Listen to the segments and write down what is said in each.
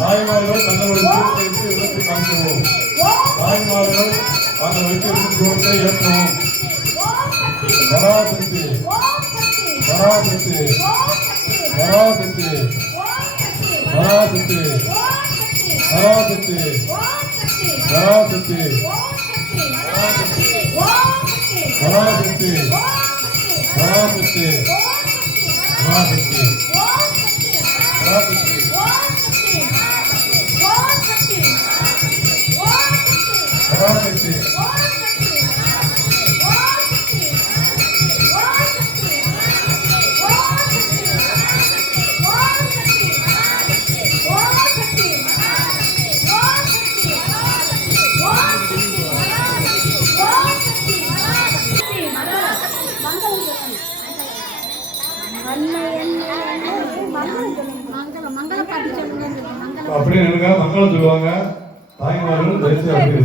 தாய்மார்கள் தங்களுடைய விளக்கை காண்கிறோம். தாய்மார்கள் அந்த வைத்திருக்கும் ஏற்றவும் பராசக்தி பராசக்தி பராசக்தி பராசக்தி பராசக்தி பராசக்தி பராசக்தி பராசக்தி பராசக்தி பராசக்தி பராசக்தி அப்படி நினைக்க மங்களம் சொல்லுவாங்க. தாய்மார்கள் தரிசி அப்படி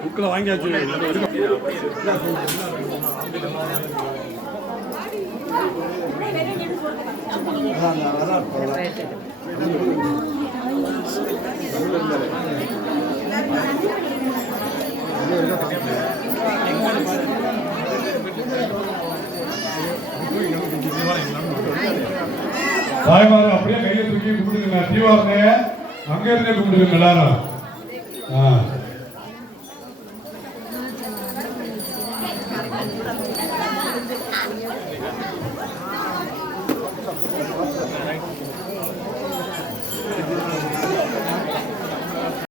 புக்கில் வாங்கியாச்சு. தாய்மார் அப்படியே கையை தூக்கி கும்பிடுங்க. தீவாரணைய அங்க இருந்தே கும்பிடுங்க எல்லாரும்.